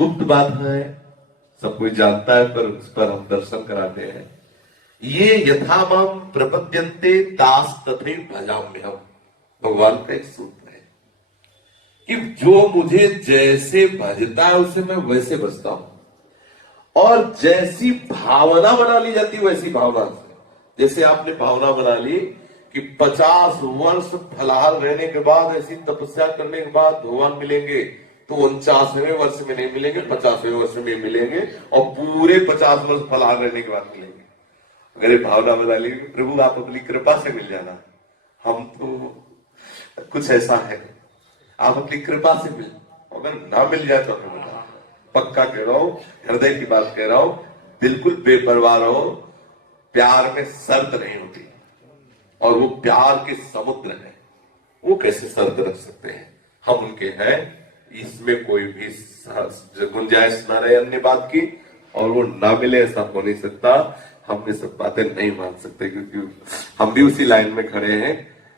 गुप्त बात है, सब कोई जानता है, पर उस पर हम दर्शन कराते हैं। ये यथामाम प्रपद्यन्ते दास तथैव भजाम्यहम्, भगवान का एक सूत्र है कि जो मुझे जैसे भजता है उससे मैं वैसे बचता हूं, और जैसी भावना बना ली जाती है वैसी भावना से। जैसे आपने भावना बना ली कि 50 वर्ष फलाहार रहने के बाद, ऐसी तपस्या करने के बाद भगवान मिलेंगे, तो 49वें वर्ष में नहीं मिलेंगे, 50वें वर्ष में मिलेंगे, और पूरे 50 वर्ष फलाहार रहने के बाद मिलेंगे। अगर ये भावना बना ली प्रभु आप अपनी कृपा से मिल जाना, हम तो कुछ ऐसा है, आप अपनी कृपा से मिल, अगर ना मिल जाए तो हमें बता। पक्का कह रहा हूं, हृदय की बात कह रहा हूं, बिल्कुल बेपरवाह रहो। प्यार में शर्त नहीं होती, और वो प्यार के समुद्र है, वो कैसे शर्त रख सकते हैं? हम उनके हैं, इसमें कोई भी गुंजाइश ना रहे अन्य बात की, और वो ना मिले ऐसा हो नहीं सकता। हम ये सब बातें नहीं मान सकते, क्योंकि हम भी उसी लाइन में खड़े हैं।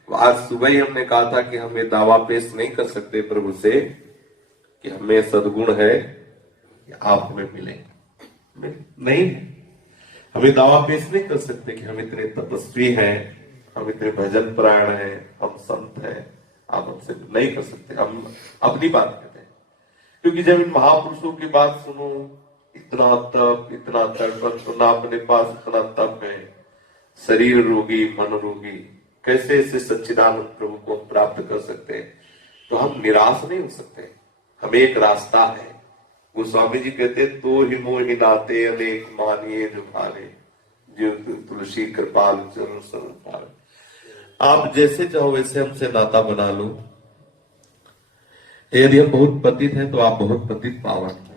आज सुबह ही हमने कहा था कि हम ये दावा पेश नहीं कर सकते प्रभु से कि हमें सद्गुण है कि आप हमें मिले, नहीं। हम ये दावा पेश नहीं कर सकते कि हम इतने तपस्वी हैं, हम इतने भजन परायण हैं, हम संत हैं, आप हमसे नहीं कर सकते। हम अपनी बात कहते हैं, क्योंकि जब इन महापुरुषों की बात सुनो, इतना तप, इतना तड़पन, तो ना अपने पास इतना तप है, शरीर रोगी मन रोगी, कैसे इसे सच्चिदानंद प्रभु को हम प्राप्त कर सकते हैं? तो हम निराश नहीं हो सकते, हमें एक रास्ता है। गोस्वामी जी कहते तो ही मोहि नाते अनेक मानिए जो भाले, जो तुलसी कृपाल चरण शरण पावे। आप जैसे चाहो वैसे हमसे नाता बना लो। यदि हम बहुत पतित हैं तो आप बहुत पतित पावन हो,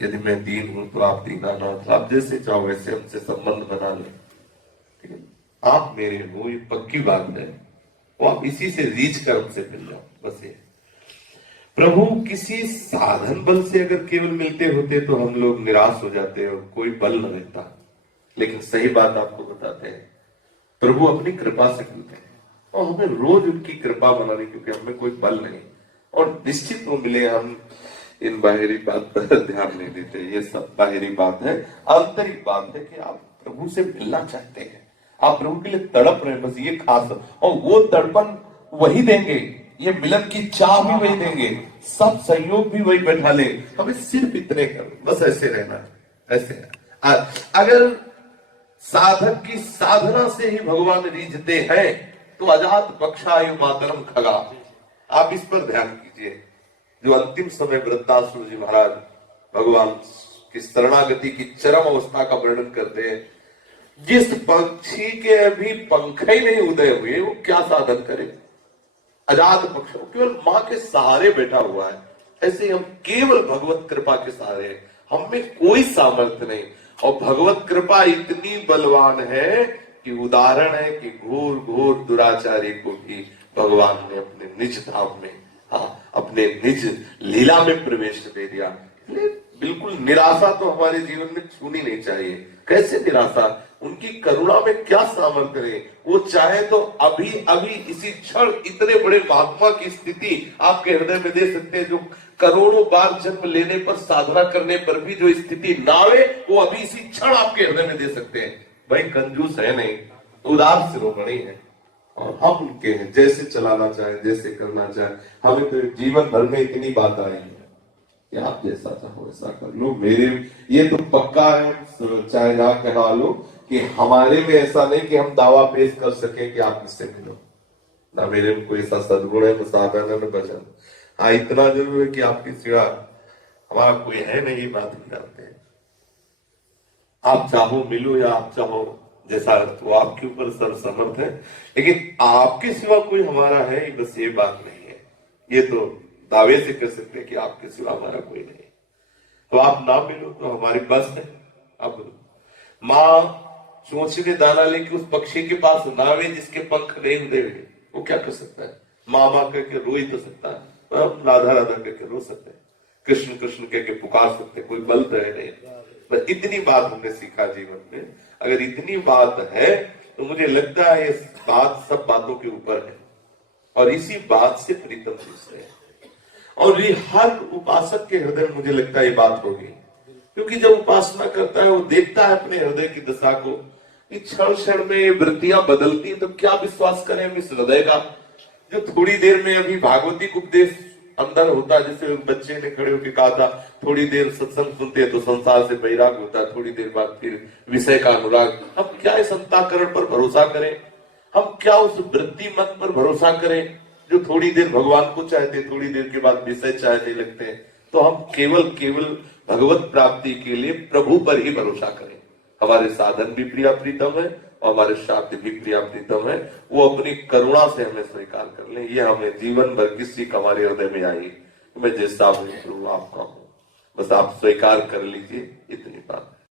यदि मैं दीन हूं तो आप दीनानाथ, आप जैसे चाहो वैसे हमसे संबंध बना लो। ठीक है, आप मेरे हो, ये पक्की बात है, वो आप इसी से रीच कर हमसे मिल जाओ, बस ये। प्रभु किसी साधन बल से अगर केवल मिलते होते तो हम लोग निराश हो जाते और कोई बल न रहता, लेकिन सही बात आपको बताते हैं, प्रभु अपनी कृपा से मिलते हैं, और हमें रोज उनकी कृपा बनानी, क्योंकि हमें कोई बल नहीं, और निश्चित वो मिले। हम इन बाहरी बात पर ध्यान नहीं देते, ये सब बाहरी बात है। आंतरिक बात है कि आप प्रभु से मिलना चाहते हैं, आप प्रभु के लिए तड़प रहे हैं, बस ये खास, और वो तड़पन वही देंगे, ये मिलन की चाह भी वही देंगे, सब सहयोग भी वही बैठा ले। हमें सिर्फ इतने कर, बस ऐसे रहना, ऐसे। अगर साधक की साधना से ही भगवान रीझते हैं तो अजात बक्षायु मातरम खगा। आप इस पर ध्यान कीजिए। जो अंतिम समय वृद्धासुर जी महाराज भगवान की शरणागति की चरम अवस्था का वर्णन करते हैं, जिस पक्षी के अभी पंख ही नहीं उदय हुए वो क्या साधन करे? अजात पक्ष केवल मां के सहारे बैठा हुआ है, ऐसे हम केवल भगवत कृपा के सहारे हैं, हम में कोई सामर्थ्य नहीं। और भगवत कृपा इतनी बलवान है कि उदाहरण है कि घोर घोर दुराचारी को भी भगवान ने अपने निज धाम में, अपने निज लीला में प्रवेश दे दिया। बिल्कुल निराशा तो हमारे जीवन में छूनी नहीं चाहिए। कैसे निराशा? उनकी करुणा में क्या सामर्थ्य है, वो चाहे तो अभी अभी इसी क्षण इतने बड़े महात्मा की स्थिति आपके हृदय में दे सकते हैं, जो करोड़ों बार जन्म लेने पर, साधना करने पर भी जो स्थिति ना आवे, वो अभी इसी क्षण आपके हृदय में दे सकते हैं। भाई कंजूस है नहीं, उदार शिरोमणि है, और हम उनके हैं, जैसे चलाना चाहे, जैसे करना चाहे। हमें तो जीवन भर में इतनी बात आई है कि आप जैसा चाहो ऐसा कर लो। मेरे ये तो पक्का है, चाहे जहां कहा लो, कि हमारे में ऐसा नहीं कि हम दावा पेश कर सके कि आप इससे मिलो, ना मेरे में कोई ऐसा सद्गुण है, साधन है, भजन। हाँ, इतना जरूर है कि आपकी सिवा हमारा कोई है नहीं, ये बात भी जानते हैं। आप चाहो मिलो या आप चाहो जैसा, तो आपके ऊपर सर समर्थ है, लेकिन आपके सिवा कोई हमारा है, बस ये बात नहीं है। ये तो दावे से कर सकते हैं कि आपके सिवा हमारा कोई नहीं। तो आप ना मिलो तो हमारी बस है। अब माँ चोंच में दाना लेके उस पक्षी के पास नावे जिसके पंख नहीं हुए, वो क्या कर सकता है? माँ माँ करके रो ही तो सकता है, राधा राधा करके रो सकते हैं, कृष्ण कृष्ण करके पुकार सकते, कोई बल तो है नहीं। बस इतनी बात हमने सीखा जीवन में। अगर इतनी बात है तो मुझे लगता है ये बात सब बातों के ऊपर है, और इसी बात से प्रीतम दूसरे है। और ये हर उपासक के हृदय में मुझे लगता है ये बात होगी, क्योंकि जब उपासना करता है वो देखता है अपने हृदय की दशा को कि क्षण क्षण में ये वृत्तियां बदलती हैं, तो क्या विश्वास करें हम इस हृदय का जो थोड़ी देर में अभी भागवतिक उपदेश अंदर होता है। जैसे बच्चे ने खड़े होकर कहा था, थोड़ी देर सत्संग सुनते हैं तो संसार से वैराग होता है, थोड़ी देर बाद फिर विषय का अनुराग। हम क्या इस अंतःकरण पर भरोसा करें, हम क्या उस वृत्ति मन पर भरोसा करें जो थोड़ी देर भगवान को चाहते, थोड़ी देर के बाद विषय चाहने लगते हैं। तो हम केवल केवल भगवत प्राप्ति के लिए प्रभु पर ही भरोसा करें। हमारे साधन भी प्रिया प्रीतम है और हमारे शास्त्र भी प्रिया प्रीतम है, वो अपनी करुणा से हमें स्वीकार कर ले। ये हमें जीवन भर किसी हमारे हृदय में आई, मैं जैसा हूं प्रभु आपका हूं, बस आप स्वीकार कर लीजिए, इतनी बात।